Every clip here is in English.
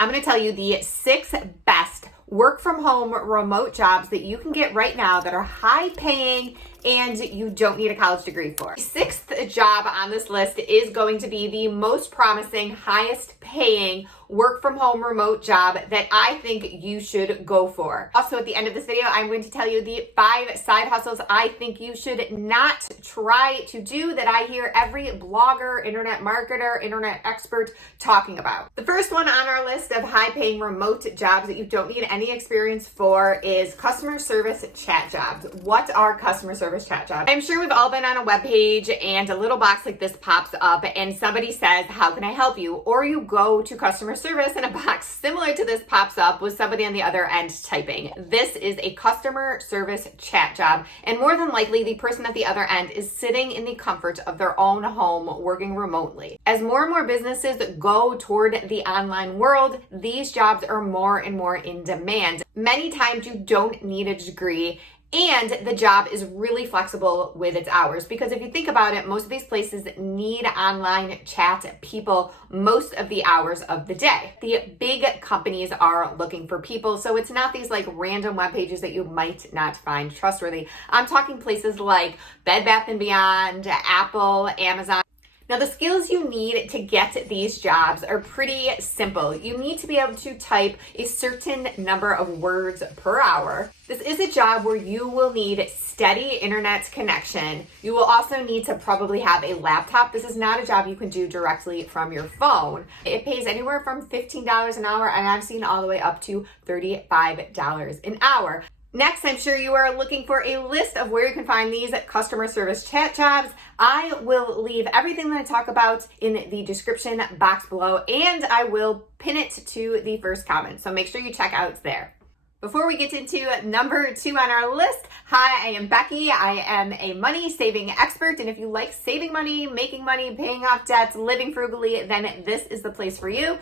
I'm going to tell you the 6 best work from home remote jobs that you can get right now that are high paying and you don't need a college degree for. The 6th job on this list is going to be the most promising, highest paying work from home remote job that I think you should go for. Also, at the end of this video, I'm going to tell you the 5 side hustles I think you should not try to do that I hear every blogger, internet marketer, internet expert talking about. The first one on our list of high paying remote jobs that you don't need any experience for is customer service chat jobs. What are customer service chat jobs? I'm sure we've all been on a web page and a little box like this pops up and somebody says, "How can I help you?" Or you go to customer service and a box similar to this pops up with somebody on the other end typing. This is a customer service chat job, and more than likely the person at the other end is sitting in the comfort of their own home working remotely. As more and more businesses go toward the online world, these jobs are more and more in demand. Many times you don't need a degree, and the job is really flexible with its hours, because if you think about it, most of these places need online chat people most of the hours of the day. The big companies are looking for people, so it's not these like random web pages that you might not find trustworthy. I'm talking places like Bed Bath & Beyond, Apple, Amazon. Now, the skills you need to get these jobs are pretty simple. You need to be able to type a certain number of words per hour. This is a job where you will need steady internet connection. You will also need to probably have a laptop. This is not a job you can do directly from your phone. It pays anywhere from $15 an hour, and I've seen all the way up to $35 an hour. Next, I'm sure you are looking for a list of where you can find these customer service chat jobs. I will leave everything that I talk about in the description box below, and I will pin it to the first comment. So make sure you check out there. Before we get into number 2 on our list, hi, I am Becky. I am a money saving expert, and if you like saving money, making money, paying off debts, living frugally, then this is the place for you.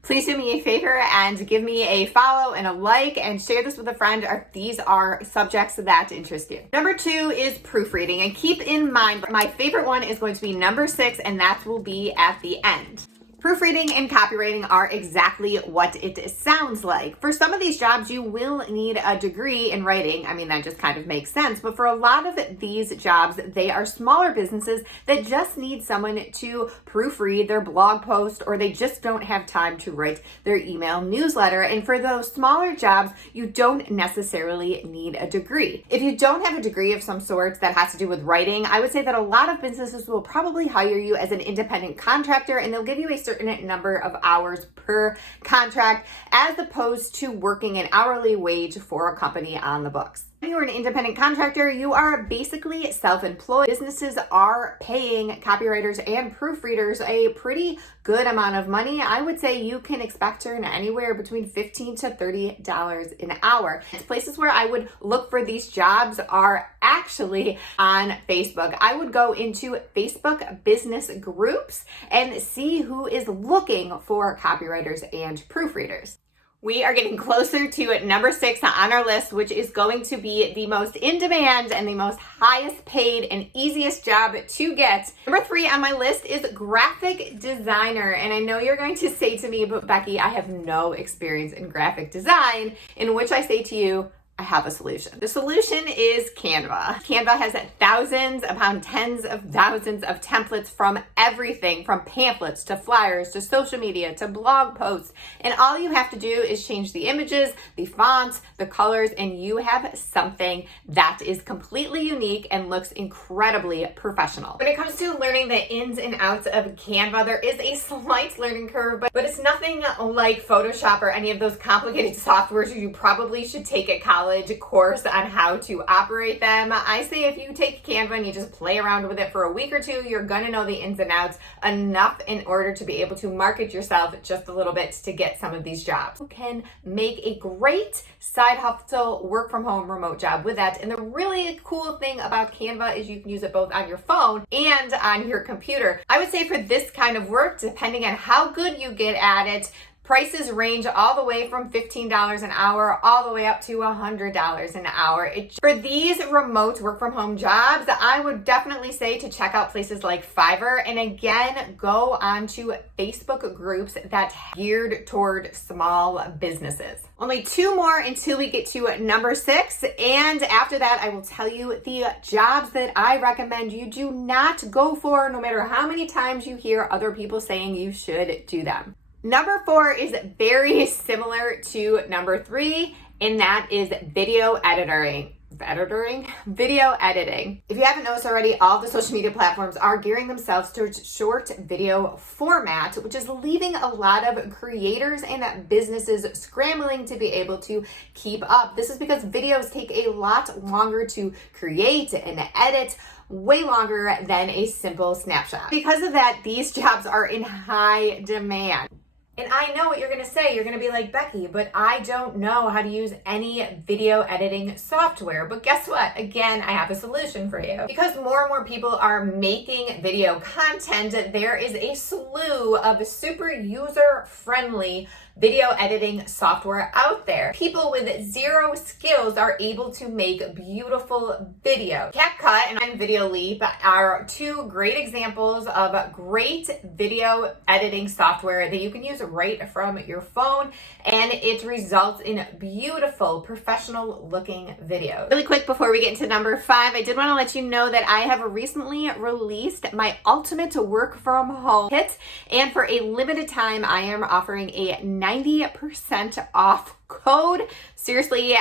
Please do me a favor and give me a follow and a like and share this with a friend if these are subjects that interest you. Number 2 is proofreading, and keep in mind my favorite one is going to be number 6, and that will be at the end. Proofreading and copywriting are exactly what it sounds like. For some of these jobs, you will need a degree in writing. I mean, that just kind of makes sense. But for a lot of these jobs, they are smaller businesses that just need someone to proofread their blog post, or they just don't have time to write their email newsletter. And for those smaller jobs, you don't necessarily need a degree. If you don't have a degree of some sort that has to do with writing, I would say that a lot of businesses will probably hire you as an independent contractor, and they'll give you a certain number of hours per contract, as opposed to working an hourly wage for a company on the books. If you're an independent contractor, you are basically self-employed. Businesses are paying copywriters and proofreaders a pretty good amount of money. I would say you can expect to earn anywhere between $15 to $30 an hour. Places where I would look for these jobs are actually on Facebook. I would go into Facebook business groups and see who is looking for copywriters and proofreaders. We are getting closer to number 6 on our list, which is going to be the most in demand and the most highest paid and easiest job to get. Number 3 on my list is graphic designer. And I know you're going to say to me, "But Becky, I have no experience in graphic design," in which I say to you, I have a solution. The solution is Canva. Canva has thousands upon tens of thousands of templates from everything from pamphlets to flyers to social media to blog posts. And all you have to do is change the images, the fonts, the colors, and you have something that is completely unique and looks incredibly professional. When it comes to learning the ins and outs of Canva, there is a slight learning curve, but it's nothing like Photoshop or any of those complicated softwares you probably should take at college course on how to operate them. I say if you take Canva and you just play around with it for a week or 2, you're gonna know the ins and outs enough in order to be able to market yourself just a little bit to get some of these jobs. You can make a great side hustle, work from home, remote job with that. And the really cool thing about Canva is you can use it both on your phone and on your computer. I would say for this kind of work, depending on how good you get at it, Prices range all the way from $15 an hour all the way up to $100 an hour. For these remote work from home jobs, I would definitely say to check out places like Fiverr, and again, go onto Facebook groups that geared toward small businesses. Only 2 more until we get to number 6, and after that, I will tell you the jobs that I recommend you do not go for, no matter how many times you hear other people saying you should do them. Number 4 is very similar to number 3, and that is video editing. Video editing. If you haven't noticed already, all the social media platforms are gearing themselves towards short video format, which is leaving a lot of creators and businesses scrambling to be able to keep up. This is because videos take a lot longer to create and edit, way longer than a simple snapshot. Because of that, these jobs are in high demand. And I know what you're gonna say. You're gonna be like, Becky, but I don't know how to use any video editing software. But guess what? Again, I have a solution for you. Because more and more people are making video content, there is a slew of super user-friendly video editing software out there. People with 0 skills are able to make beautiful video. CapCut and Video Leap are 2 great examples of great video editing software that you can use right from your phone, and it results in beautiful, professional looking videos. Really quick before we get into number 5, I did want to let you know that I have recently released my ultimate work from home kit, and for a limited time, I am offering a 90% off code. Seriously,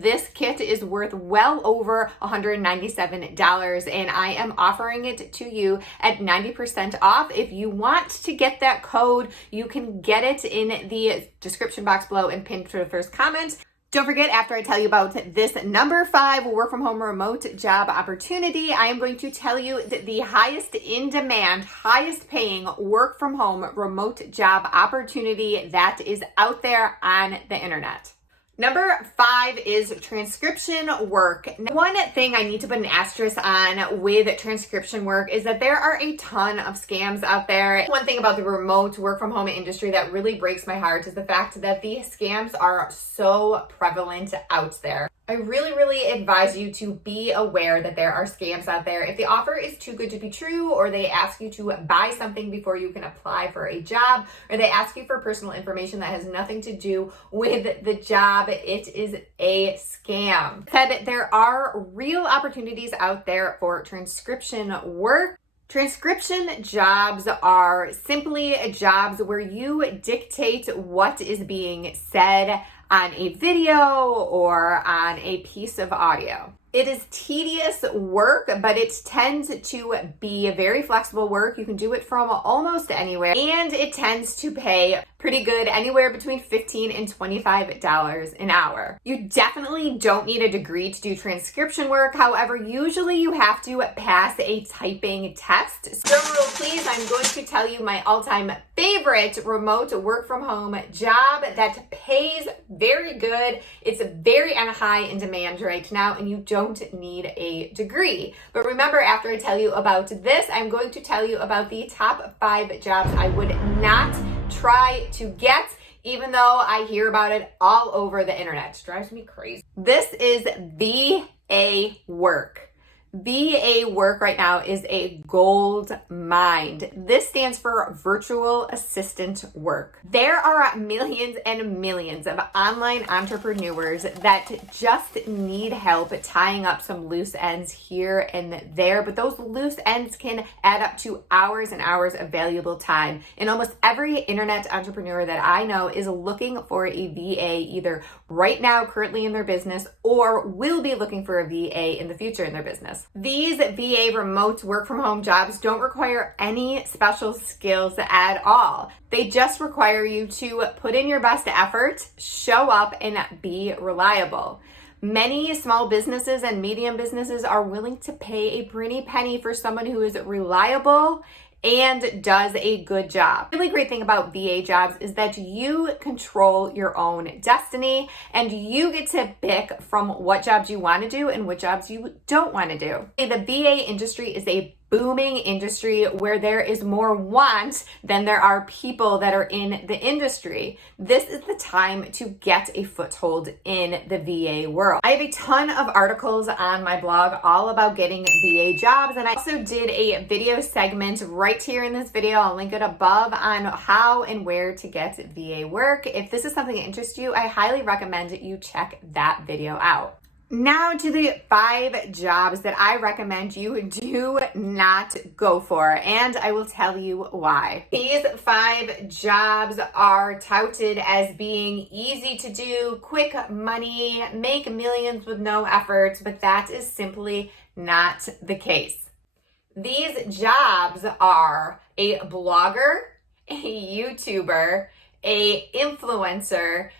this kit is worth well over $197, and I am offering it to you at 90% off. If you want to get that code, you can get it in the description box below and pinned to the first comment. Don't forget, after I tell you about this number 5 work from home remote job opportunity, I am going to tell you that the highest in demand, highest paying work from home remote job opportunity that is out there on the internet. Number 5 is transcription work. One thing I need to put an asterisk on with transcription work is that there are a ton of scams out there. One thing about the remote work from home industry that really breaks my heart is the fact that the scams are so prevalent out there. I really advise you to be aware that there are scams out there. If the offer is too good to be true, or they ask you to buy something before you can apply for a job, or they ask you for personal information that has nothing to do with the job, it is a scam. There are real opportunities out there for transcription work. Transcription jobs are simply jobs where you dictate what is being said on a video or on a piece of audio. It is tedious work, but it tends to be very flexible work. You can do it from almost anywhere, and it tends to pay pretty good, anywhere between $15 and $25 an hour. You definitely don't need a degree to do transcription work. However, usually you have to pass a typing test. Drum roll, please. I'm going to tell you my all-time favorite remote work from home job that pays very good. It's very high in demand right now, and you don't need a degree. But remember, after I tell you about this, I'm going to tell you about the top 5 jobs I would not try to get, even though I hear about it all over the internet. It drives me crazy. This is VA work. VA work right now is a gold mine. This stands for virtual assistant work. There are millions and millions of online entrepreneurs that just need help tying up some loose ends here and there, but those loose ends can add up to hours and hours of valuable time. And almost every internet entrepreneur that I know is looking for a VA either right now, currently in their business, or will be looking for a VA in the future in their business. These VA remote work from home jobs don't require any special skills at all. They just require you to put in your best effort, show up, and be reliable. Many small businesses and medium businesses are willing to pay a pretty penny for someone who is reliable and does a good job. The really great thing about VA jobs is that you control your own destiny, and you get to pick from what jobs you want to do and what jobs you don't want to do. The VA industry is a booming industry where there is more want than there are people that are in the industry. This is the time to get a foothold in the VA world. I have a ton of articles on my blog all about getting VA jobs, and I also did a video segment right here in this video. I'll link it above on how and where to get VA work. If this is something that interests you, I highly recommend that you check that video out. Now to the 5 jobs that I recommend you do not go for, and I will tell you why. These 5 jobs are touted as being easy to do, quick money, make millions with no effort, but that is simply not the case. These jobs are a blogger, a YouTuber, a influencer,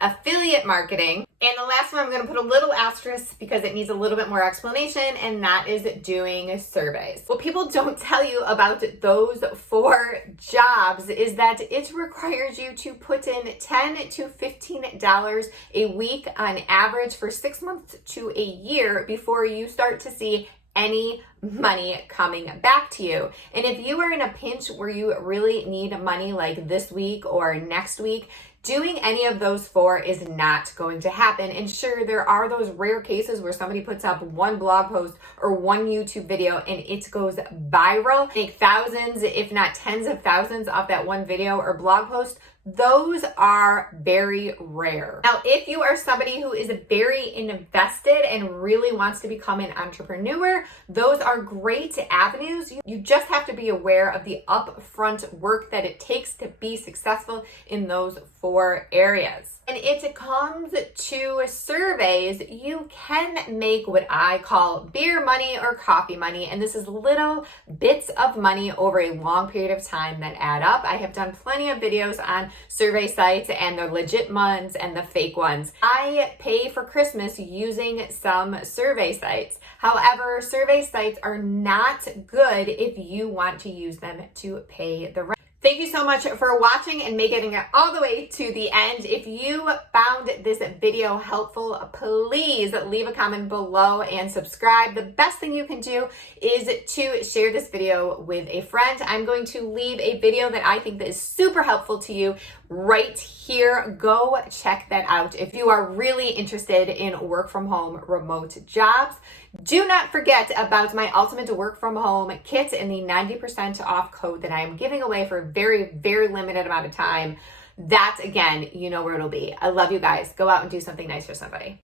affiliate marketing, and the last one I'm going to put a little asterisk because it needs a little bit more explanation, and that is doing surveys. What people don't tell you about those 4 jobs is that it requires you to put in $10 to $15 a week on average for 6 months to a year before you start to see any money coming back to you. And if you are in a pinch where you really need money like this week or next week, doing any of those 4 is not going to happen. And sure, there are those rare cases where somebody puts up one blog post or one YouTube video and it goes viral, make thousands, if not tens of thousands off that one video or blog post. Those are very rare. Now, if you are somebody who is very invested and really wants to become an entrepreneur, those are great avenues. You just have to be aware of the upfront work that it takes to be successful in those 4 areas. When it comes to surveys, you can make what I call beer money or coffee money, and this is little bits of money over a long period of time that add up. I have done plenty of videos on survey sites and the legit ones and the fake ones. I pay for Christmas using some survey sites. However, survey sites are not good if you want to use them to pay the rent. Thank you so much for watching and making it all the way to the end. If you found this video helpful, please leave a comment below and subscribe. The best thing you can do is to share this video with a friend. I'm going to leave a video that I think that is super helpful to you right here. Go check that out if you are really interested in work from home remote jobs. Do not forget about my ultimate work from home kit and the 90% off code that I am giving away for a very, very limited amount of time. That, again, you know where it'll be. I love you guys. Go out and do something nice for somebody.